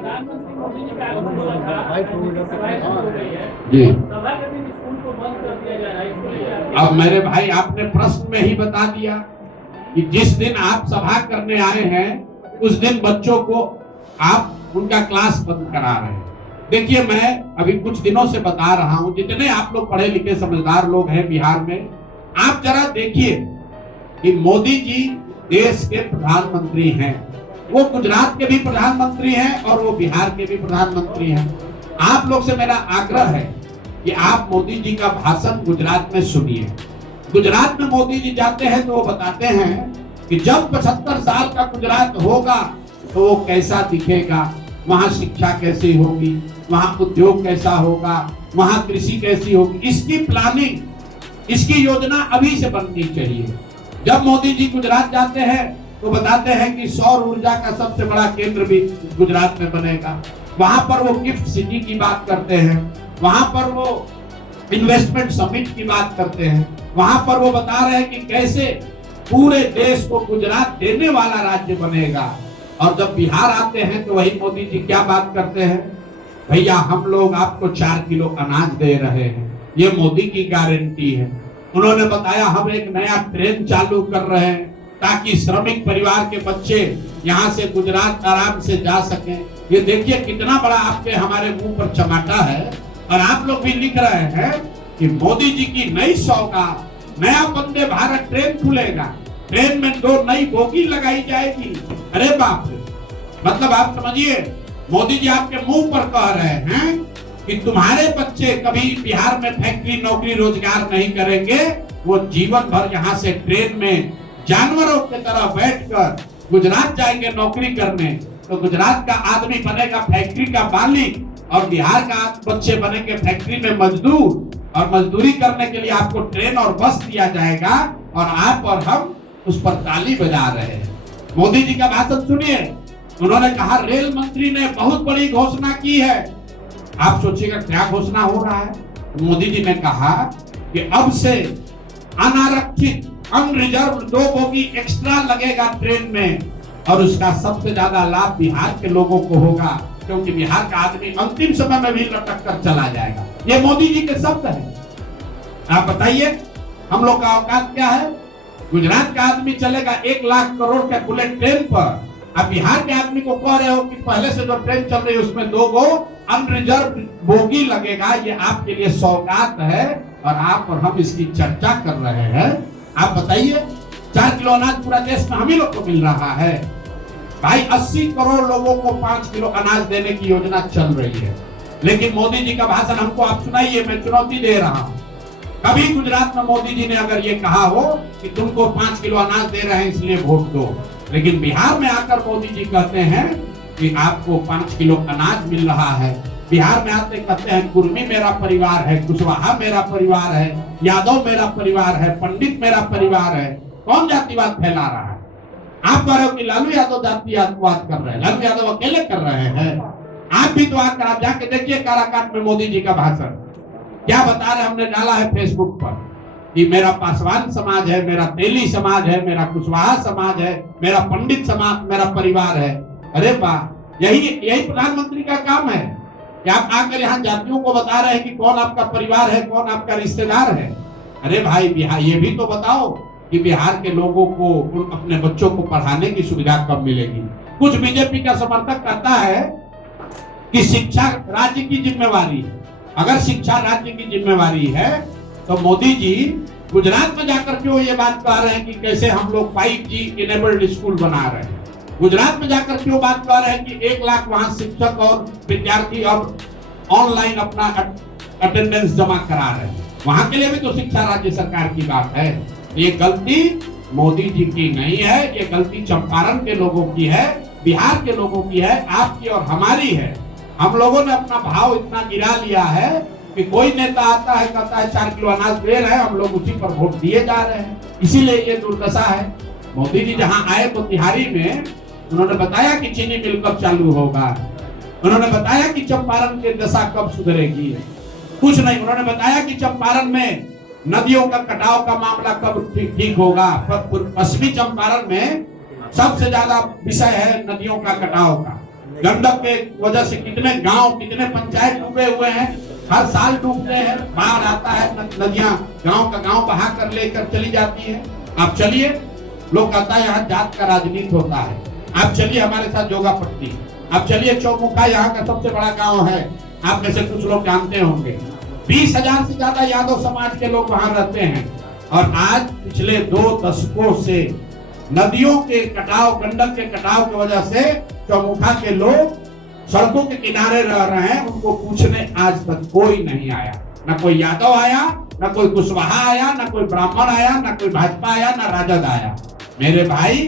प्रधानमंत्री मोदी जी का आगमन हुआ था, जी सभा के दिन स्कूल को बंद कर दिया जा रहा है, इसको लेकर आप अब मेरे भाई आपने प्रश्न में ही बता दिया कि जिस दिन आप सभा करने आए हैं उस दिन बच्चों को आप उनका क्लास बंद करा रहे हैं। देखिए मैं अभी कुछ दिनों से बता रहा हूं, जितने आप लोग पढ़े लिखे समझदार लोग हैं बिहार में, आप जरा देखिए कि मोदी जी देश के प्रधानमंत्री हैं, वो गुजरात के भी प्रधानमंत्री हैं और वो बिहार के भी प्रधानमंत्री हैं। आप लोग से मेरा आग्रह है कि आप मोदी जी का भाषण गुजरात में सुनिए। गुजरात में मोदी जी जाते हैं तो वो बताते हैं कि जब 75 साल का गुजरात होगा तो वो कैसा दिखेगा, वहां शिक्षा कैसी होगी, वहां उद्योग कैसा होगा, वहां कृषि कैसी होगी। इसकी प्लानिंग, इसकी योजना अभी से बननी चाहिए। जब मोदी जी गुजरात जाते हैं तो बताते हैं कि सौर ऊर्जा का सबसे बड़ा केंद्र भी गुजरात में बनेगा। वहां पर वो गिफ्ट सिटी की बात करते हैं, वहां पर वो इन्वेस्टमेंट समिट की बात करते हैं, वहां पर वो बता रहे हैं कि कैसे पूरे देश को गुजरात देने वाला राज्य बनेगा। और जब बिहार आते हैं तो वही मोदी जी क्या बात करते हैं, भैया हम लोग आपको 4 किलो अनाज दे रहे हैं, ये मोदी की गारंटी है। उन्होंने बताया हम एक नया ट्रेन चालू कर रहे हैं ताकि श्रमिक परिवार के बच्चे यहाँ से गुजरात आराम से जा सकें। ये देखिए कितना बड़ा आपके हमारे मुंह पर चमाटा है। और आप लोग भी लिख रहे हैं कि मोदी जी की नई सौगात, नया वंदे भारत ट्रेन खुलेगा, ट्रेन में 2 नई बोगी लगाई जाएगी। अरे बाप रे, मतलब आप समझिए मोदी जी आपके मुंह पर कह रहे हैं कि तुम्हारे बच्चे कभी बिहार में फैक्ट्री नौकरी रोजगार नहीं करेंगे, वो जीवन भर यहाँ से ट्रेन में जानवरों की तरह बैठकर गुजरात जाएंगे नौकरी करने। तो गुजरात का आदमी बनेगा फैक्ट्री का मालिक और बिहार का बच्चे बनेंगे फैक्ट्री में मजदूर, और मजदूरी करने के लिए आपको ट्रेन और बस दिया जाएगा और आप और हम उस पर ताली बजा रहे हैं। मोदी जी का भाषण सुनिए। उन्होंने कहा रेल मंत्री ने बहुत बड़ी घोषणा की है। आप सोचिएगा क्या घोषणा हो रहा है। मोदी जी ने कहा कि अब से अनारक्षित अनरिजर्व 2 बोगी एक्स्ट्रा लगेगा ट्रेन में, और उसका सबसे ज्यादा लाभ बिहार के लोगों को होगा, क्योंकि बिहार का आदमी अंतिम समय में भी लटक कर चला जाएगा। ये मोदी जी के शब्द हैं। आप बताइए हम लोग का औकात क्या है। गुजरात का आदमी चलेगा 1 लाख करोड़ के बुलेट ट्रेन पर, आप बिहार के आदमी को कह रहे हो कि पहले से जो ट्रेन चल रही है उसमें 2 गो अनरिजर्व बोगी लगेगा। ये आपके लिए सौगात है और आप और हम इसकी चर्चा कर रहे हैं। आप बताइए 4 किलो अनाज पूरा देश में हम ही लोग को मिल रहा है। भाई 80 करोड़ लोगों को 5 किलो अनाज देने की योजना चल रही है, लेकिन मोदी जी का भाषण हमको आप सुनाइए। मैं चुनौती दे रहा हूं, कभी गुजरात में मोदी जी ने अगर ये कहा हो कि तुमको 5 किलो अनाज दे रहे हैं इसलिए वोट दो, लेकिन बिहार में आकर मोदी जी कहते हैं कि आपको 5 किलो अनाज मिल रहा है। बिहार में आते कहते हैं कुर्मी मेरा परिवार है, कुशवाहा मेरा परिवार है, यादव मेरा परिवार है, पंडित मेरा परिवार है। कौन जातिवाद फैला रहा है। आप कह रहे हो कि लालू यादव जातिवाद कर रहे हैं, लालू यादव अकेले कर रहे हैं। आप भी तो आकर आप जाके देखिए काराकाट में मोदी जी का भाषण क्या बता रहे। हमने डाला है फेसबुक पर कि मेरा पासवान समाज है, मेरा तेली समाज है, मेरा कुशवाहा समाज है, मेरा पंडित समाज मेरा परिवार है। अरे वाह, यही प्रधानमंत्री का काम है कि आप आकर यहाँ जातियों को बता रहे हैं कि कौन आपका परिवार है, कौन आपका रिश्तेदार है। अरे भाई बिहार ये भी तो बताओ कि बिहार के लोगों को अपने बच्चों को पढ़ाने की सुविधा कब मिलेगी। कुछ बीजेपी का समर्थक कहता है कि शिक्षा राज्य की जिम्मेवारी है। अगर शिक्षा राज्य की जिम्मेवारी है तो मोदी जी गुजरात में जाकर क्यों ये बात कह रहे हैं कि कैसे हम लोग 5G इनेबल्ड स्कूल बना रहे हैं। गुजरात में जाकर क्यों बात कर रहे हैं कि 1 लाख वहां शिक्षक और विद्यार्थी अब ऑनलाइन अपना अटेंडेंस जमा करा रहे हैं। वहां के लिए भी तो शिक्षा राज्य सरकार की बात है। ये गलती मोदी जी की नहीं है, ये गलती चंपारण के लोगों की है, बिहार के लोगों की है, आपकी और हमारी है। हम लोगों ने अपना भाव इतना गिरा लिया है कि कोई नेता आता है कहता है 4 किलो अनाज दे रहे हैं, हम लोग उसी पर वोट दिए जा रहे हैं। इसीलिए ये दुर्दशा है। मोदी जी जहां आए तो तिहारी में उन्होंने बताया कि चीनी मिल कब चालू होगा, उन्होंने बताया कि चंपारण की दशा कब सुधरेगी, कुछ नहीं। उन्होंने बताया कि चंपारण में नदियों का कटाव का मामला कब ठीक होगा। पश्चिमी चंपारण में सबसे ज्यादा विषय है नदियों का कटाव का। गंडक के वजह से कितने गांव, कितने पंचायत डूबे हुए हैं, हर साल डूबते हैं, बाढ़ आता है, नदियां गांव का गांव बहा कर लेकर चली जाती है। आप चलिए, लोग कहता है यहाँ जात का राजनीति होता है। आप चलिए हमारे साथ जोगापट्टी, आप चलिए चौमुखा, यहाँ का सबसे बड़ा गांव है, आप में से कुछ लोग जानते होंगे। 20,000 से ज्यादा यादव समाज के लोग वहां रहते हैं। और आज पिछले 2 दशकों से नदियों के कटाव, गंडक के कटाव की वजह से चौमुखा के लोग सड़कों के किनारे रह रहे हैं। उनको पूछने आज तक कोई नहीं आया, न कोई यादव आया, न कोई कुशवाहा आया, न कोई ब्राह्मण आया, न कोई भाजपा आया, न राजद आया। मेरे भाई,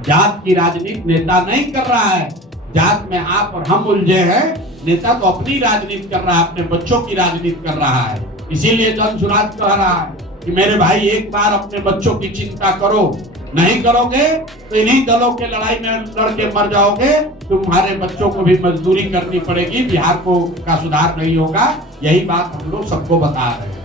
जात की राजनीति नेता नहीं कर रहा है। जात में आप और हम उलझे हैं, नेता तो अपनी राजनीति कर रहा है, अपने बच्चों की राजनीति कर रहा है। इसीलिए जन सुराज कह रहा है कि मेरे भाई एक बार अपने बच्चों की चिंता करो, नहीं करोगे तो इन्हीं दलों के लड़ाई में लड़ के मर जाओगे। तुम्हारे बच्चों को भी मजदूरी करनी पड़ेगी, बिहार को का सुधार नहीं होगा। यही बात हम लोग सबको बता रहे हैं।